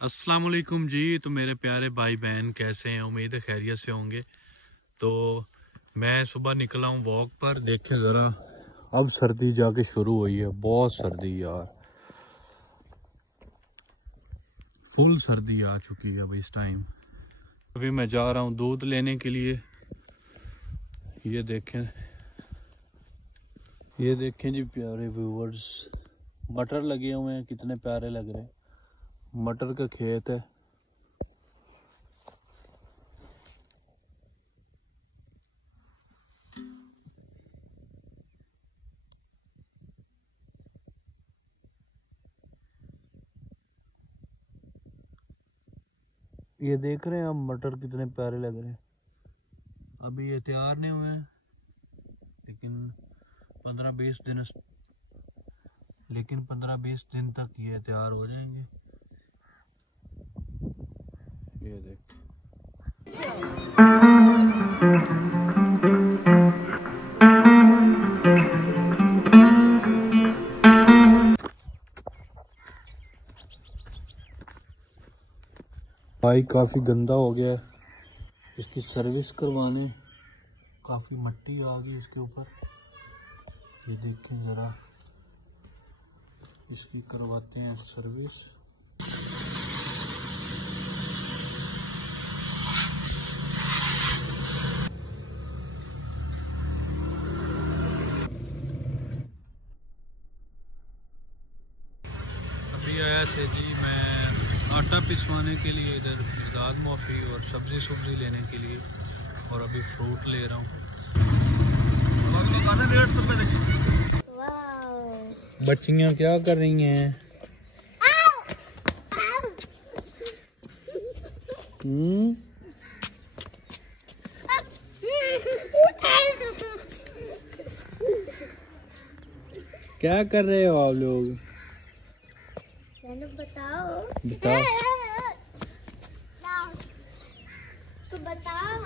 अस्सलाम वालेकुम जी। तो मेरे प्यारे भाई बहन कैसे हैं? उम्मीद है खैरियत से होंगे। तो मैं सुबह निकला हूँ वॉक पर। देखें ज़रा, अब सर्दी जाके शुरू हुई है। बहुत सर्दी यार, फुल सर्दी आ चुकी है अब इस टाइम। अभी मैं जा रहा हूँ दूध लेने के लिए। ये देखें जी प्यारे व्यूवर्स, मटर लगे हुए हैं, कितने प्यारे लग रहे हैं। मटर का खेत है। ये देख रहे हैं आप, मटर कितने प्यारे लग रहे हैं। अभी ये तैयार नहीं हुए हैं, लेकिन 15-20 दिन तक ये तैयार हो जाएंगे। ये देख, बाइक काफ़ी गंदा हो गया है, इसकी सर्विस करवाने। काफ़ी मट्टी आ गई इसके ऊपर। ये देखें ज़रा, इसकी करवाते हैं सर्विस। अभी आया थे जी मैं आटा पिसवाने के लिए इधर दाद मुआफ़ी और सब्जी लेने के लिए, और अभी फ्रूट ले रहा हूँ। बच्चियाँ क्या कर रही हैं? क्या कर रहे हो आप लोग? बताओ तो बताओ।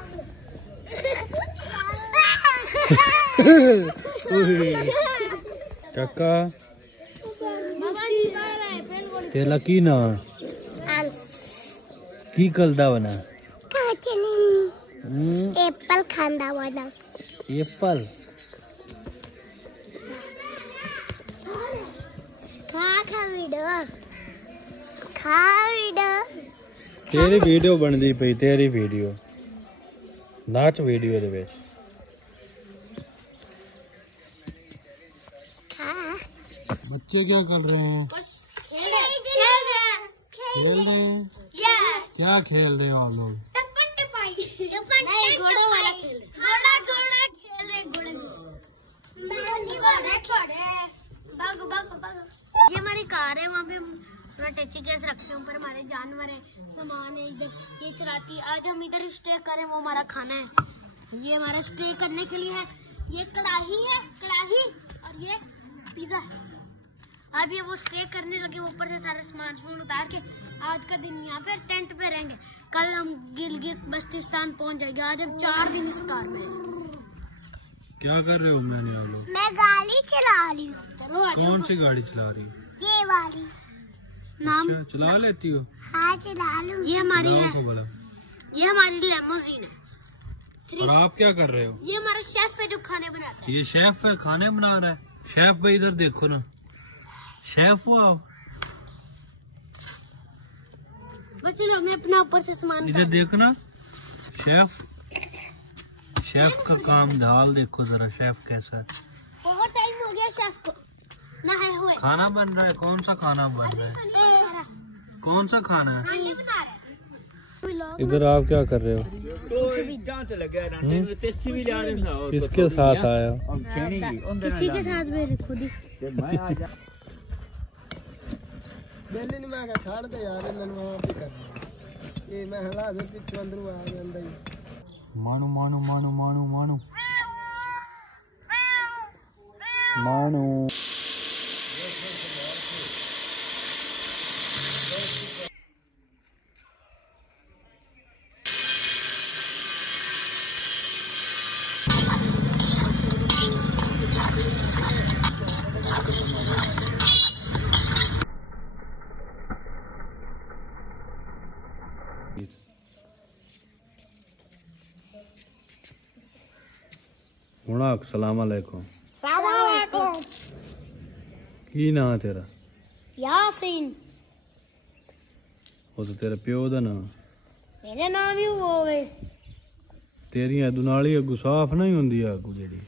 काका तेला की ना की कलदा बना? एप्पल खांदा बना। एप्पल तेरी वीडियो बनती पई, तेरी वीडियो नाच वीडियो दे विच। बच्चे क्या कर रहे हैं? खेल रहे हैं। क्या खेल रहे हो आप लोग? ये हमारी कार है, वहाँ पे टची गैस रखते हैं, ऊपर हमारे जानवर है, सामान है, इधर ये चलाती है। आज हम इधर स्टे करें, वो हमारा खाना है। ये हमारा स्टे करने के लिए है। ये कढ़ाई है, और ये पिज्जा है। अब ये वो स्टे करने लगे, ऊपर से सारा सामान उतार के आज का दिन यहाँ पे टेंट पे रहेंगे। कल हम गिलगित बल्तिस्तान पहुँच जाएंगे। आज हम 4 दिन इस कार में। क्या कर रहे हो? मैंने आप लोग, मैं गाड़ी चला रही हूँ। कौन सी गाड़ी चला रही हो? ये वाली। नाम अच्छा, चला लेती हो? हाँ चला लूँ। ये हमारी है, ये हमारी लेमोजीन है। और आप क्या कर रहे हो? ये हमारा शेफ है जो खाने बनाता है। ये शेफ है, खाने बना रहा है। शेफ भाई इधर देखो ना, शेफ हो आप। बच्चों हमें अपना ऊपर से सामान इधर देखना, शेफ का काम ढाल देखो जरा, शेफ कैसा है। बहुत टाइम हो गया शेफ को नहाए हुए। खाना बन रहा है। कौन सा खाना बन रहा है? कौन सा खाना है? इधर आप क्या कर रहे हो? किसके साथ आया? किसी के साथ मेरे खुद ही। मानू मानू मानू मानू मानू मानू। हुणा सलाम अलैकुम। की ना तेरा? यासीन। वो तो तेरा प्यो दा ना। मेरा नाम ही वो है। तेरियां दुनाली अगू साफ नहीं हुंदी अगू जेड़ी।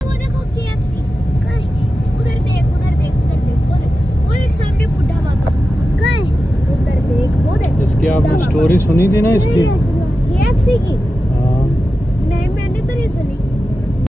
वो देखो KFC। उधर देख उधर देख उधर देख। वो एक सामने बुढ़ा बाबा। उधर देख वो देख। इसकी आपने स्टोरी सुनी थी ना इसकी? KFC की।